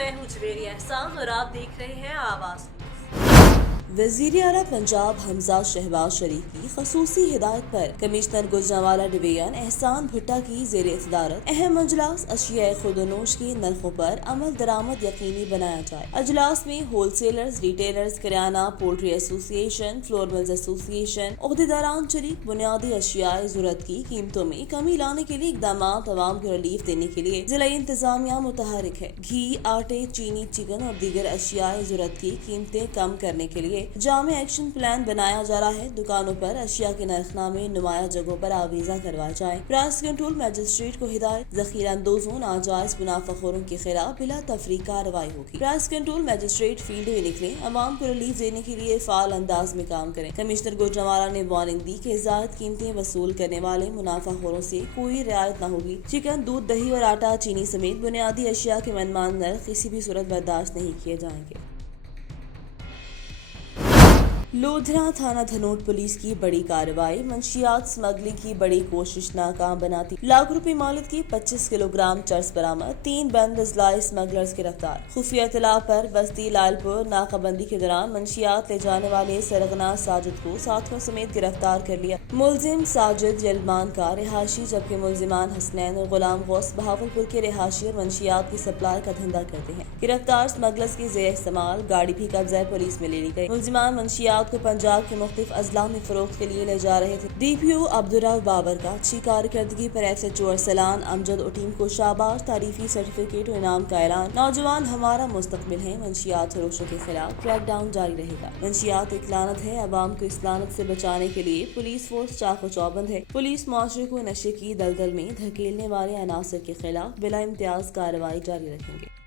मैं हूँ जवेरी एहसान और आप देख रहे हैं आवाज़। वज़ीर-ए-आला पंजाब हमजा शहबाज शरीफ की खसूसी हिदायत पर कमिश्नर गुजरांवाला डिवीजन एहसान भुट्टा की ज़ेरे सदारत अहम अजलास अशिया खुदनोश की नरखों पर अमल दरामद यकीनी बनाया जाए। अजलास में wholesalers, retailers, kirana, poultry association, flour mills association, ओहदेदारान शरीक बुनियादी अशिया ज़रूरत की कीमतों में कमी लाने के लिए इकदाम अवाम को रिलीफ देने के लिए जिला इंतजामिया मुतहरिक है। घी, आटे, चीनी, चिकन और दीगर अशिया ज़रूरत की कीमतें कम करने के लिए जामे एक्शन प्लान बनाया जा रहा है। दुकानों पर अशिया के नरखनामे नुमाया जगहों पर आवीजा करवाए जाए। प्राइस कंट्रोल मैजिस्ट्रेट को हिदायत, ज़ख़ीरा अंदोजों, नाजायज मुनाफाखोरों के खिलाफ बिला तफरीक कार्रवाई होगी। प्राइस कंट्रोल मैजिस्ट्रेट फील्ड में निकले, अवाम को रिलीफ देने के लिए फाल अंदाज में काम करें। कमिश्नर गुजरांवाला ने वार्निंग दी कि ज़ायद कीमतें वसूल करने वाले मुनाफाखोरों से कोई रियायत न होगी। चिकन, दूध, दही और आटा, चीनी समेत बुनियादी अशिया के मनमान नर्ख किसी भी सूरत बर्दाश्त नहीं किए जाएंगे। लोधरा थाना धनोट पुलिस की बड़ी कार्रवाई, मंशियात स्मगलिंग की बड़ी कोशिश नाकाम बनाती। लाख रुपए मालिक की 25 किलोग्राम चरस बरामद, 3 बंद इजलाई स्मगलर्स गिरफ्तार। खुफिया इत्तला पर बस्ती लालपुर नाकाबंदी के दौरान मंशियात ले जाने वाले सरगना साजिद को साथियों समेत गिरफ्तार कर लिया। मुलजिम साजिद यलमान का रिहायशी, जबकि मुलजिमान हसनैन और गुलाम गौस बहावलपुर के रिहायशी और मंशियात की सप्लाई का धंधा करते हैं। गिरफ्तार स्मगलर्स की जेर इस्तेमाल गाड़ी भी कब्जा पुलिस में ले ली गई। मुलजिमान मंशियात को पंजाब के मुख्तलिफ अजला में फरोख्त के लिए ले जा रहे थे। DPO अब्दुर्रऊफ बाबर का अच्छी कारकर्दगी पर SHO अरसलान अमजद और टीम को शाबाश, तारीफी सर्टिफिकेट और इनाम का ऐलान। नौजवान हमारा मुस्तकबिल है। मंशियात फरोशों के खिलाफ क्रैकडाउन जारी रहेगा। मंशियात एक लानत है, अवाम को इस लानत से बचाने के लिए पुलिस फोर्स चाको चौबंद है। पुलिस मुआशरे को नशे की दलदल में धकेलने वाले अनासर के खिलाफ बिला इम्तियाज कार्रवाई जारी रखेंगे।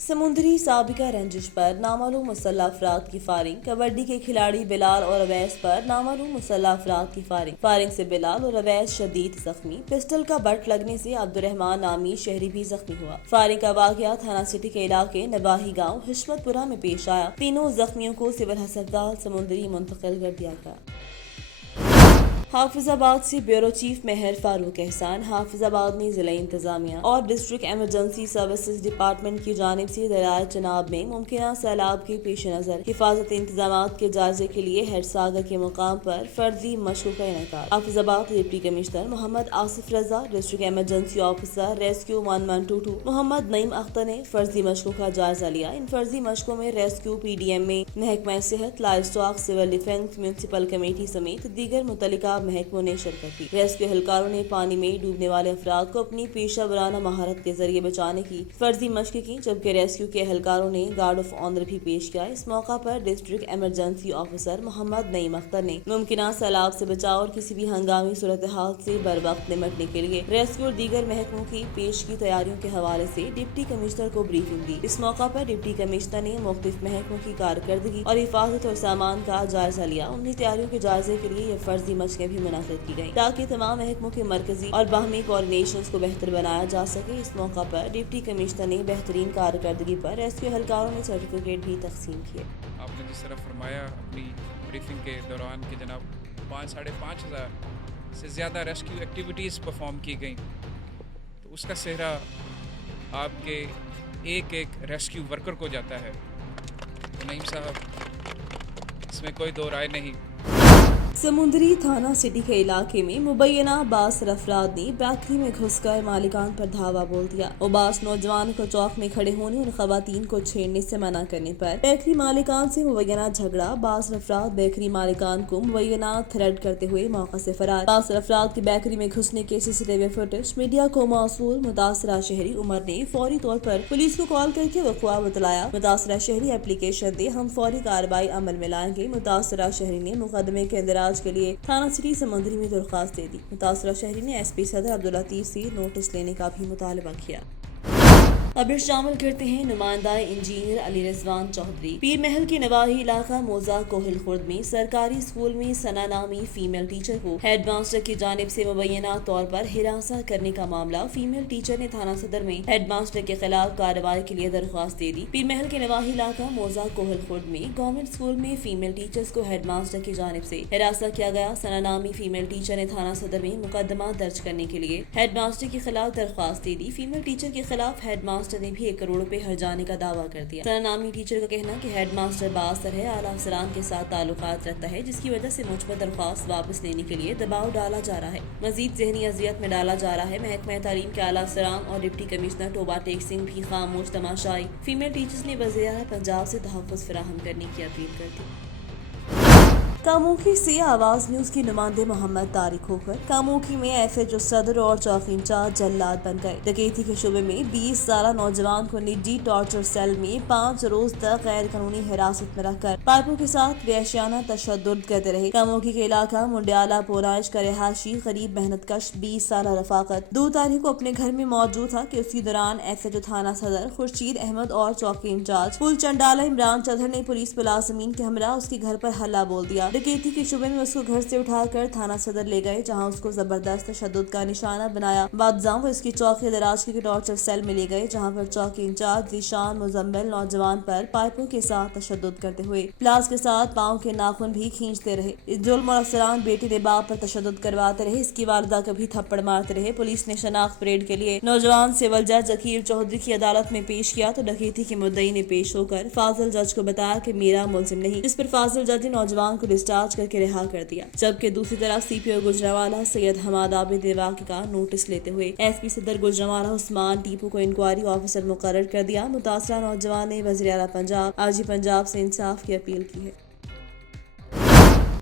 समुद्री साबिका रंजिश पर नामालूम मुसल्लह अफराद की फायरिंग। कबड्डी के खिलाड़ी बिलाल और अवैस पर नामालूम मुसल्लह अफराद की फायरिंग से बिलाल और अवैस शदीद जख्मी। पिस्टल का बट लगने से अब्दुर्रहमान नामी शहरी भी जख्मी हुआ। फायरिंग का वाकया थाना सिटी के इलाके नवाही गांव हिशमतपुरा में पेश आया। तीनों जख्मियों को सिविल अस्पताल समुद्री मुंतकिल कर दिया गया। हाफिजाबाद से ब्यूरो चीफ मेहर फारूक एहसान। हाफिजाबाद में जिला इंतजामिया और डिस्ट्रिक्ट एमरजेंसी सर्विसेज डिपार्टमेंट की जानिब से दरियाए चनाब में मुमकिन सैलाब के पेश नजर हिफाजत इंतजाम के जायजे के लिए हेड सागर के मुकाम पर फर्जी मशकों का इनेकाद। Hafizabad deputy commissioner Mohammad Asif Raza, district emergency officer rescue 1122 Mohammad Naeem Akhtar ने फर्जी मशकों का जायजा लिया। इन फर्जी मशकों में रेस्क्यू PDM में महकमा सेहत, livestock, civil defence, municipal committee समेत दीगर मुतल्लिका महकमों ने शिरकत की। रेस्क्यू एहलकारों ने पानी में डूबने वाले अफराद को अपनी पेशा वराना महारत के जरिए बचाने की फर्जी मशक़ें की, जबकि रेस्क्यू के एहलकारों ने गार्ड ऑफ ऑनर भी पेश किया। इस मौका पर district emergency officer Mohammad Naeem Akhtar ने मुमकिन सैलाब से बचाव और किसी भी हंगामी सूरत हाल से बर वक्त निमटने के लिए रेस्क्यू और दीगर महकमों की पेश की तैयारियों के हवाले से डिप्टी कमिश्नर को ब्रीफिंग दी। इस मौका पर डिप्टी कमिश्नर ने मुख्तलिफ महकमों की कारकर्दगी और हिफाजत और सामान का जायजा लिया। उन्हीं तैयारियों के जायजे के लिए ये फर्जी मशक़ें भी मुनक़िद की गई ताकि तमाम महकमों के मरकजी और बाहमी कोऑर्डिनेशन को बेहतर बनाया जा सके। इस मौका पर डिप्टी कमिश्नर ने बेहतरीन कारकर्दगी पर रेस्क्यू एहलकारों ने सर्टिफिकेट भी तकसीम किए। आपने जिस तरह फरमाया अपनी ब्रीफिंग के दौरान कि जनाब 5,500 से ज़्यादा रेस्क्यू एक्टिविटीज़ परफॉर्म की गई, तो उसका सेहरा आपके एक एक रेस्क्यू वर्कर को जाता है। नईम साहब, इसमें कोई दो राय नहीं। समुद्री थाना सिटी के इलाके में मुबैना बासर अफराद ने बेकरी में घुसकर मालिकान पर धावा बोल दिया। उबास नौजवान को चौक में खड़े होने और खवातीन को छेड़ने से मना करने पर बेकरी मालिकान से मुबैना झगड़ा। बासर अफराद बेकरी मालिकान को मुबैना थ्रेड करते हुए मौका से फरार। बासर अफराद की बेकरी में घुसने के CCTV फुटेज मीडिया को मौसूल। मुतासरा शहरी उमर ने फौरी तौर पर पुलिस को कॉल करके वक़ुआ बतलाया। मुतासरा शहरी एप्लीकेशन दे, हम फौरी कार्रवाई अमल में लाएंगे। मुतासरा शहरी ने मुकदमे के इंदराज के लिए थाना सिटी समुद्री में दरख्वास्त दे दी। मुतासरा शहरी ने SP सदर अब्दुल लतीफ से नोटिस लेने का भी मुतालबा किया। खबर शामिल करते हैं नुमाइंदा इंजीनियर अली रिजवान चौधरी। पीर महल के नवाही इलाका मोजा कोहिल खुर्द में सरकारी स्कूल में सना नामी फीमेल टीचर को हेडमास्टर की जानिब से मुबैना तौर पर हिरासत करने का मामला। फीमेल टीचर ने थाना सदर में हेडमास्टर के खिलाफ कार्रवाई के लिए दरख्वास्त दे दी। पीर महल के नवाही इलाका मोजा कोहिल खुर्द में गवर्नमेंट स्कूल में फीमेल टीचर्स को हेडमास्टर की जानिब से हिरासत किया गया। सना नामी फीमेल टीचर ने थाना सदर में मुकदमा दर्ज करने के लिए हेडमास्टर के खिलाफ दरख्वास्त दे दी। फीमेल टीचर के खिलाफ हेडमास्टर ने भी 1 करोड़ रुपए हर्जाने का दावा कर दिया। सना नामी टीचर का कहना कि हेडमास्टर बासर है, आला अफसरान के साथ ताल्लुकात रखता है, जिसकी वजह से मुझ पर दरख्वास्त वापस लेने के लिए दबाव डाला जा रहा है, मजीद जहनी अजियत में डाला जा रहा है। महकमा तालीम के आला अफसरान और डिप्टी कमिश्नर टोबा टेक सिंह भी खामोश तमाशाई। फीमेल टीचर्स ने वज़ीर पंजाब से तहफ़्फ़ुज़ फराहम करने की अपील कर दी। कामोकी से आवाज न्यूज की नुमाइंदे मोहम्मद तारिक होकर कामोकी में एफएचओ सदर और चौकी इंचार्ज जल्लाद बन गए। डकैती के शुबे में 20 साल नौजवान को निजी टॉर्चर सेल में 5 रोज तक गैर कानूनी हिरासत में रखकर पाइपों के साथ वहशियाना तशद्दुद करते रहे। कामोकी के इलाका मुंडियाला पोराइश का रिहायशी करीब मेहनतकश 20 साल रफाकत 2 तारीख को अपने घर में मौजूद था कि उसी दौरान एफएचओ थाना सदर खुर्शीद अहमद और चौकी इंचार्ज फुल चंडाला इमरान चौधरी ने पुलिस मुलाजिमीन के हमरा उसके घर पर हल्ला बोल दिया। डकैती के शुबे में उसको घर से उठाकर थाना सदर ले गए, जहां उसको जबरदस्त तशद्दुद का निशाना बनाया। बादजाम वो इसकी चौकी दराज के टॉर्चर सेल में ले गए, जहां पर चौकी इंचार्ज जीशान मुजम्मिल नौजवान पर पाइपों के साथ तशद्दुद करते हुए प्लास के साथ पाँव के नाखून भी खींचते रहे। इस जुल्म और अफसरान बेटी ने बाप पर तशद्दुद करवाते रहे। इसकी वालिदा को भी थप्पड़ मारते रहे। पुलिस ने शनाख्त परेड के लिए नौजवान सिविल जज जकीर चौधरी की अदालत में पेश किया तो डकैती के मुद्दई ने पेश होकर फाजिल जज को बताया कि मेरा मुलजिम नहीं, जिस पर फाजिल जज ने नौजवान को डिस्चार्ज करके रिहा कर दिया। जबकि दूसरी तरफ सीपीओ गुजरावाला सैयद हमाद आबिद ने वाक़े का नोटिस लेते हुए एसपी सदर गुजरावाला उस्मान टीपू को इंक्वायरी ऑफिसर मुकर्रर कर दिया। मुतासरा नौजवान ने वज़ीर आला पंजाब आजी पंजाब से इंसाफ की अपील की है।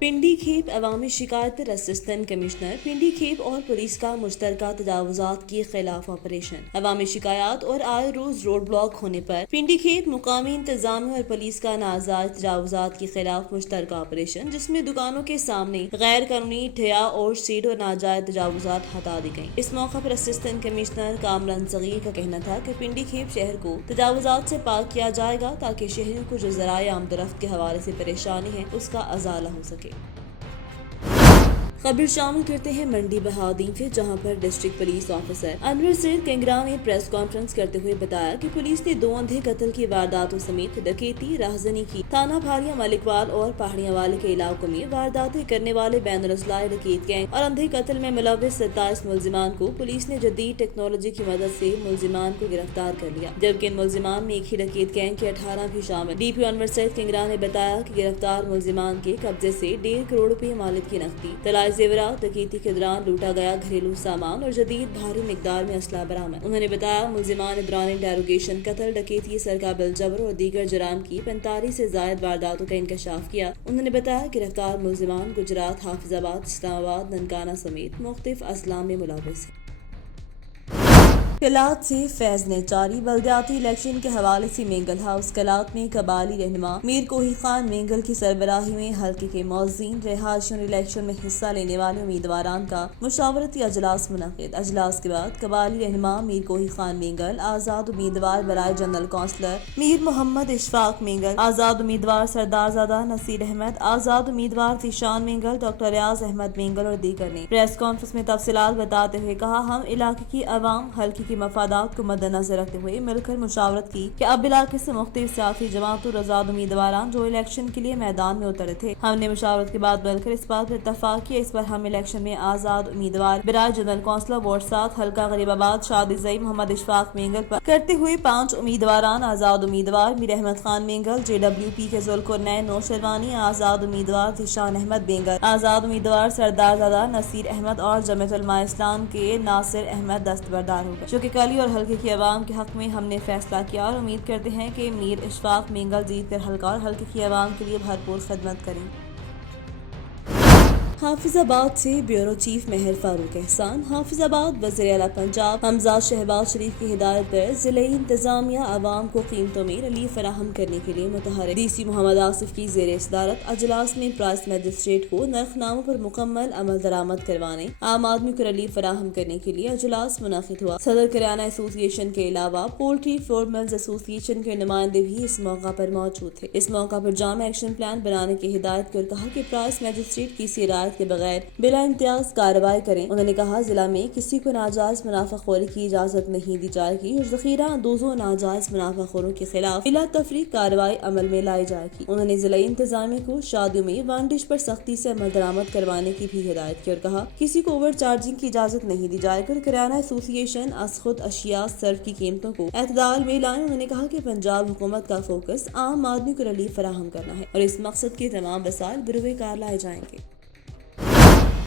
पिंडी खेप अवामी शिकायत पर असिस्टेंट कमिश्नर पिंडी खेप और पुलिस का मुश्तरका तजावुजात के खिलाफ ऑपरेशन। अवामी शिकायत और आए रोज रोड ब्लॉक होने पर पिंडी खेप मुकामी इंतजामिया और पुलिस का नाजायज तजावुजात के खिलाफ मुश्तरका ऑपरेशन, जिसमें दुकानों के सामने गैर कानूनी ठिया और सीट और नाजायज तजावुजात हटा दी गयी। इस मौका पर असिस्टेंट कमिश्नर कामरान सगीर का कहना था कि पिंडी खेप शहर को तजावुजात से पाक किया जाएगा ताकि शहरियों को जो ज़राए आमदरफ्त के हवाले से परेशानी है उसका अजाला हो सके। खबर शामिल करते हैं मंडी बहादीन से, जहां पर district police officer Anwar Syed Kangra ने प्रेस कॉन्फ्रेंस करते हुए बताया कि पुलिस ने 2 अंधे कत्ल की वारदातों समेत डकैती राहजनी की। थाना भारिया मलिकवाल और पहाड़ियां वाले के इलाकों में वारदातें करने वाले बैनुल-अज़लाए डकैत गैंग और अंधे कत्ल में मुलव्विस 27 मुलजिमान को पुलिस ने जदीद टेक्नोलॉजी की मदद से मुलजिमान को गिरफ्तार कर लिया, जबकि इन मुलजिमान में एक ही डकैत गैंग के 18 भी शामिल। डीपीओ अनवर सैयद कंगरा ने बताया कि गिरफ्तार मुलजिमान के कब्जे से 1.5 करोड़ रुपए मालिक की नकदी, तलाश जेवरात, डकैती के दौरान लूटा गया घरेलू सामान और जदीद भारी मिकदार में असला बरामद। उन्होंने बताया मुलजिमान दौरान इंटेरोगेशन कत्ल, डकैती, सरका बिल जबर और दीगर जुराम की 45 से जायद वारदातों का इंकशाफ किया। उन्होंने बताया गिरफ्तार मुलजिमान गुजरात, हाफिजाबाद, इस्लामाबाद, ननकाना समेत मुख्तलिफ अजला में मुलव्विस है। कलात से फैज ने जारी बल्दियाती इलेक्शन के हवाले से मेंगल हाउस कलात में कबाली रहनुमा मीर कोही खान मेंगल की सरबराही में हल्के के मौज़ीन रिहायशियों इलेक्शन में हिस्सा लेने वाले उम्मीदवारान का मुशावरती अजलास मुनक़िद। अजलास के बाद कबाली रहनुमा मीर कोही खान मेंगल, आज़ाद उम्मीदवार बराए जनरल कौंसलर मीर मोहम्मद इशफाक मेंगल, आज़ाद उम्मीदवार सरदारजादा नसीर अहमद, आज़ाद उम्मीदवार ज़ीशान मेंगल, डॉक्टर रियाज अहमद मेंगल और दीगर ने प्रेस कॉन्फ्रेंस में तफसीलात बताते हुए कहा, हम इलाके की अवाम हल्के की मफादात को मद्देनजर रखते हुए मिलकर मुशावरत की कि अब इलाके से मुख्तलिफ सियासी जमातों और आज़ाद उम्मीदवारान जो इलेक्शन के लिए मैदान में उतरे थे, हमने मुशावरत के बाद मिलकर इस बात पर इत्तफाक किया इस पर हम इलेक्शन में आज़ाद उम्मीदवार बराए जनरल कौंसलर वार्ड 7 हल्का गरीबाबाद शादी जई मोहम्मद इशफाक मेंगल पर करते हुए 5 उम्मीदवारान आज़ाद उम्मीदवार मीर अहमद खान मेंगल, JWP के ज़ुल्क़रनैन नौशरवानी, आज़ाद उम्मीदवार ज़ीशान अहमद मेंगल, आज़ाद उम्मीदवार सरदारजादा नसीर अहमद और जमीयत उलमा इस्लाम के नासिर अहमद दस्तबरदार हो गए, जो कि कली और हल्के की आवाम के हक में हमने फैसला किया और उम्मीद करते हैं कि मीर इशफाक मेंगल जीत कर हल्का और हल्के की आवाम के लिए भरपूर खिदमत करें। حافظ آباد سے بیورو چیف مہر فاروق احسان۔ حافظ آباد وزیر اعلیٰ پنجاب حمزہ شہباز شریف کی ہدایت پر ضلعی انتظامیہ عوام کو قیمتوں میں ریلیف فراہم کرنے کے لیے متحرک ڈی سی محمد آصف کی زیر صدارت اجلاس میں پرائس میجسٹریٹ کو نرخ ناموں پر مکمل عمل درآمد کروانے، عام آدمی کو ریلیف فراہم کرنے کے لیے اجلاس منعقد ہوا۔ صدر کریانہ ایسوسی ایشن کے علاوہ پولٹری فلور ملز ایسوسی ایشن کے نمائندے بھی اس موقع پر موجود تھے۔ اس موقع پر جامع ایکشن پلان بنانے کی ہدایت کی اور کہا کہ پرائس میجسٹریٹ کی رعایت کے بغیر بلا امتیاز کارروائی کریں۔ انہوں نے کہا ضلع میں کسی کو ناجائز منافع خوری کی اجازت نہیں دی جائے گی اور ذخیرہ اندوزوں ناجائز منافع خوروں کے خلاف بلا تفریق کارروائی عمل میں لائی جائے گی۔ انہوں نے ضلعی انتظامیہ کو شادیوں میں ون ڈش پر سختی سے عمل درآمد کروانے کی بھی ہدایت کی اور کہا کسی کو اوور چارجنگ کی اجازت نہیں دی جائے گی اور کریانہ ایسوسی ایشن از خود اشیاء صرف کی قیمتوں کو اعتدال میں لائیں۔ انہوں نے کہا کہ پنجاب حکومت کا فوکس عام آدمی کو ریلیف فراہم کرنا ہے اور اس مقصد کے تمام وسائل بروئے کار لائے جائیں گے۔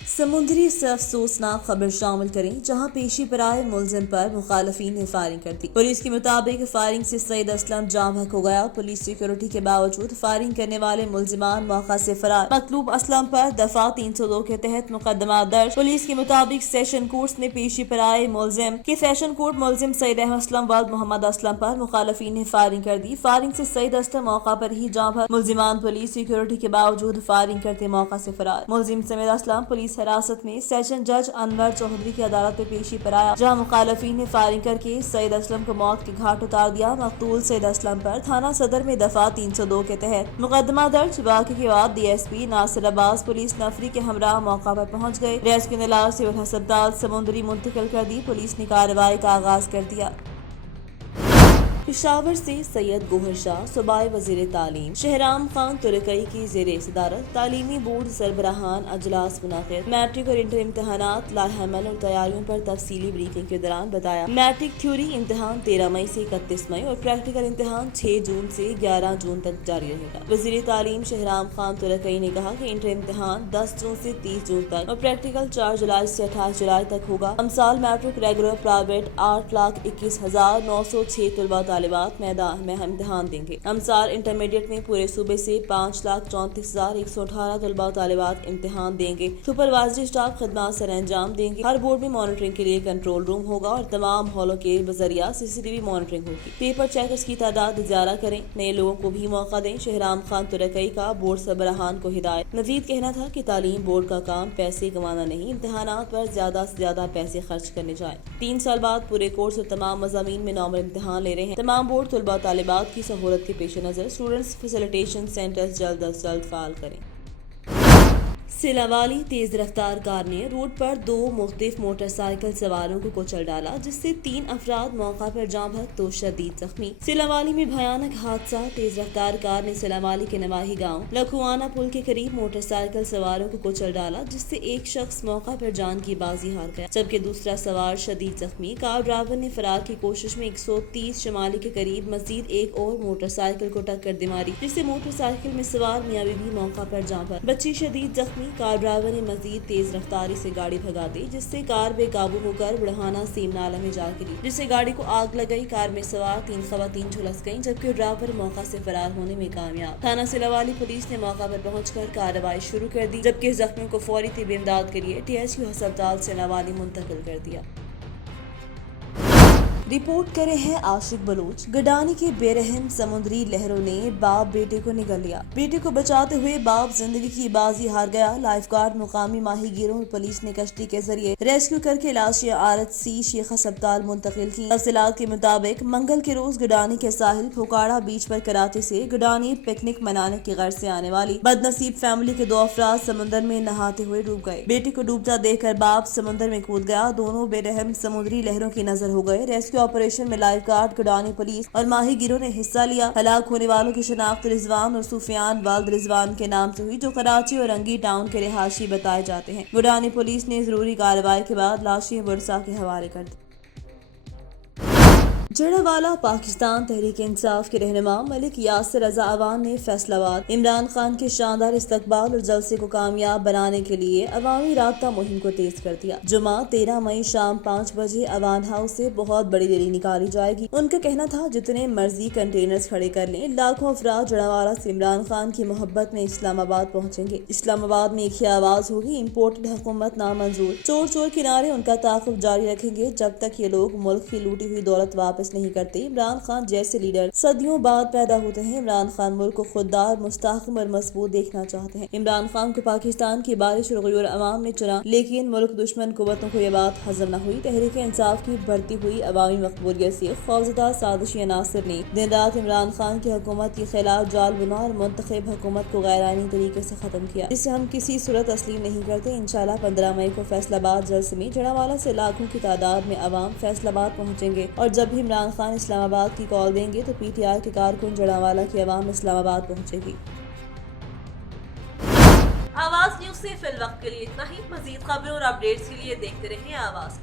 سمندری سے افسوسناک خبر شامل کریں جہاں پیشی پر آئے ملزم پر مخالفین نے فائرنگ کر دی۔ پولیس کے مطابق فائرنگ سے سعید اسلم جاں بحق ہو گیا۔ پولیس سیکورٹی کے باوجود فائرنگ کرنے والے ملزمان موقع سے فرار۔ مطلوب اسلم پر دفعہ 302 کے تحت مقدمہ درج۔ پولیس کے مطابق سیشن کورٹس میں پیشی پر آئے ملزم کے سیشن کورٹ ملزم سعید احمد اسلم والد محمد اسلم پر مخالفین نے فائرنگ کر دی۔ فائرنگ سے سعید اسلم موقع پر ہی جاں بحق۔ ملزمان پولیس سیکورٹی کے باوجود فائرنگ کرتے موقع سے فرار۔ ملزم سعید اسلم پولیس حراست میں سیشن جج انور چودھری کی عدالت میں پیشی پر آیا جہاں مخالفین نے فائرنگ کر کے سعید اسلم کو موت کے گھاٹ اتار دیا۔ مقتول سعید اسلم پر تھانہ صدر میں دفعہ 302 کے تحت مقدمہ درج۔ واقعے کے بعد ڈی ایس پی ناصر عباس پولیس نفری کے ہمراہ موقع پر پہنچ گئے۔ ریسکیو نے لاش سول ہسپتال سمندری منتقل کر دی۔ پولیس نے کارروائی کا آغاز کر دیا۔ پشاور سے سید گوہر شاہ صوبائی وزیر تعلیم شہرام خان ترکئی کی زیر صدارت تعلیمی بورڈ سربراہان اجلاس منعقد۔ میٹرک اور انٹر امتحانات لائحہ عمل اور تیاریوں پر تفصیلی بریفنگ کے دوران بتایا میٹرک تھیوری امتحان 13 مئی سے 31 مئی اور پریکٹیکل امتحان 6 جون سے 11 جون تک جاری رہے گا۔ وزیر تعلیم شہرام خان ترکئی نے کہا کہ انٹر امتحان 10 جون سے 30 جون تک اور پریکٹیکل 4 جولائی سے 28 جولائی تک ہوگا۔ امسال میٹرک ریگولر پرائیویٹ 8,21,906 طلباء طالبات میدان میں امتحان دیں گے۔ امسال انٹرمیڈیٹ میں پورے صوبے سے 5,34,118 طلباء طالبات امتحان دیں گے۔ سپروائزری اسٹاف خدمات سر انجام دیں گے۔ ہر بورڈ میں مانیٹرنگ کے لیے کنٹرول روم ہوگا اور تمام ہالوں کے ذریعہ CCTV مانیٹرنگ ہوگی۔ پیپر چیکرز کی تعداد زیادہ کریں، نئے لوگوں کو بھی موقع دیں۔ شہرام خان ترکئی کا بورڈ سربراہان کو ہدایت۔ مزید کہنا تھا کہ تعلیم بورڈ کا کام پیسے کمانا نہیں، امتحانات پر زیادہ سے زیادہ پیسے خرچ کرنے جائیں۔ 3 سال بعد پورے کورس اور تمام مضامین میں نارمل امتحان لے رہے ہیں۔ تمام بورڈ طلباء طالبات کی سہولت کے پیش نظر اسٹوڈنٹس فیسیلیٹیشن سینٹرز جلد از جلد فعال کریں۔ سیلا والی تیز رفتار کار نے روڈ پر 2 مختلف موٹر سائیکل سواروں کو کچل ڈالا جس سے 3 افراد موقع پر جاں بحق تو شدید زخمی۔ سیلا والی میں بھیانک حادثہ۔ تیز رفتار کار نے سیلا والی کے نواحی گاؤں لکھوانا پل کے قریب موٹر سائیکل سواروں کو کچل ڈالا جس سے ایک شخص موقع پر جان کی بازی ہار گیا جبکہ دوسرا سوار شدید زخمی۔ کار ڈرائیور نے فرار کی کوشش میں 130 شمالی کے قریب مزید ایک اور موٹر سائیکل کو ٹکر دے ماری جس سے موٹر سائیکل میں سوار میاں بیوی موقع پر جاں بحق، بچی شدید زخمی۔ کار ڈرائیور نے مزید تیز رفتاری سے گاڑی بھگا دی جس سے کار بے قابو ہو کر بڑھانا سیم نالہ میں جا گری جس سے گاڑی کو آگ لگ گئی۔ کار میں سوار 3 خواتین جھلس گئیں جبکہ ڈرائیور موقع سے فرار ہونے میں کامیاب۔ تھانہ سیلا والی پولیس نے موقع پر پہنچ کر کارروائی شروع کر دی جبکہ زخمیوں کو فوری طبی امداد کے لیے THQ ہسپتال سیلا والی منتقل کر دیا۔ رپورٹ کرے ہیں عاشق بلوچ۔ گڈانی کے بے رحم سمندری لہروں نے باپ بیٹے کو نگل لیا۔ بیٹے کو بچاتے ہوئے باپ زندگی کی بازی ہار گیا۔ لائف گارڈ مقامی ماہی گیروں اور پولیس نے کشتی کے ذریعے ریسکیو کر کے لاشیں RHC شیخ ہسپتال منتقل کی۔ تفصیلات کے مطابق منگل کے روز گڈانی کے ساحل پھوکاڑا بیچ پر کراچی سے گڈانی پکنک منانے کی غرض سے آنے والی بد نصیب فیملی کے 2 افراد سمندر میں نہاتے ہوئے ڈوب گئے۔ بیٹے کو ڈوبتا دیکھ کر باپ سمندر میں کود گیا۔ دونوں بے رحم سمندری لہروں کی نظر ہو گئے۔ ریسکیو آپریشن میں لائف گارڈ گڈانی پولیس اور ماہی گیروں نے حصہ لیا۔ ہلاک ہونے والوں کی شناخت رضوان اور سفیان والد رضوان کے نام سے ہوئی جو کراچی اور رنگی ٹاؤن کے رہائشی بتائے جاتے ہیں۔ گڈانی پولیس نے ضروری کارروائی کے بعد لاشیں ورثاء کے حوالے کر دی۔ जड़ावाला पाकिस्तान तहरीक इंसाफ के रहनुमा मलिक यासिर रजा अवान ने फैसलाबाद इमरान खान के शानदार इस्तकबाल और जलसे को कामयाब बनाने के लिए अवामी राब्ता मुहिम को तेज कर दिया। जुमा 13 मई शाम 5 बजे अवान हाउस से बहुत बड़ी रैली निकाली जाएगी। उनका कहना था जितने मर्जी कंटेनर्स खड़े कर लें, लाखों अफराद जड़ावाला से इमरान खान की मोहब्बत में इस्लामाबाद पहुँचेंगे। इस्लामाबाद में एक ही आवाज होगी, इम्पोर्टेड हुकूमत नामंजूर। चोर चोर किनारे उनका ताक़ुब जारी रखेंगे जब तक ये लोग मुल्क की लूटी हुई दौलत वापस नहीं करते। इमरान खान जैसे लीडर सदियों बाद पैदा होते हैं। इमरान खान मुल्क को खुददार, मुस्तहकम और मजबूत देखना चाहते हैं। इमरान खान को पाकिस्तान की बारिश और गयूर अवाम ने चुना, लेकिन मुल्क दुश्मन कुव्वतों को यह बात हजम न हुई। तहरीक इंसाफ की बढ़ती हुई अवामी मकबूलियत से खौफजदा साजिशी अनासर ने दिन रात इमरान खान की हुकूमत के खिलाफ जाल बुना और मुंतखब हुकूमत को गैर आईनी तरीके से खत्म किया, जिसे हम किसी सूरत तस्लीम नहीं करते। इंशाल्लाह 15 मई को फैसलाबाद जलसे में जड़ावाला से लाखों की तादाद में अवाम फैसलाबाद पहुँचेंगे और जब भी इमरान खान इस्लामाबाद की कॉल देंगे तो PTI के कारकुन जड़ावाला की अवाम इस्लामाबाद पहुँचेगी। आवाज न्यूज से फिल वक्त के लिए इतना ही। मजीद खबरों और अपडेट्स के लिए देखते रहें आवाज।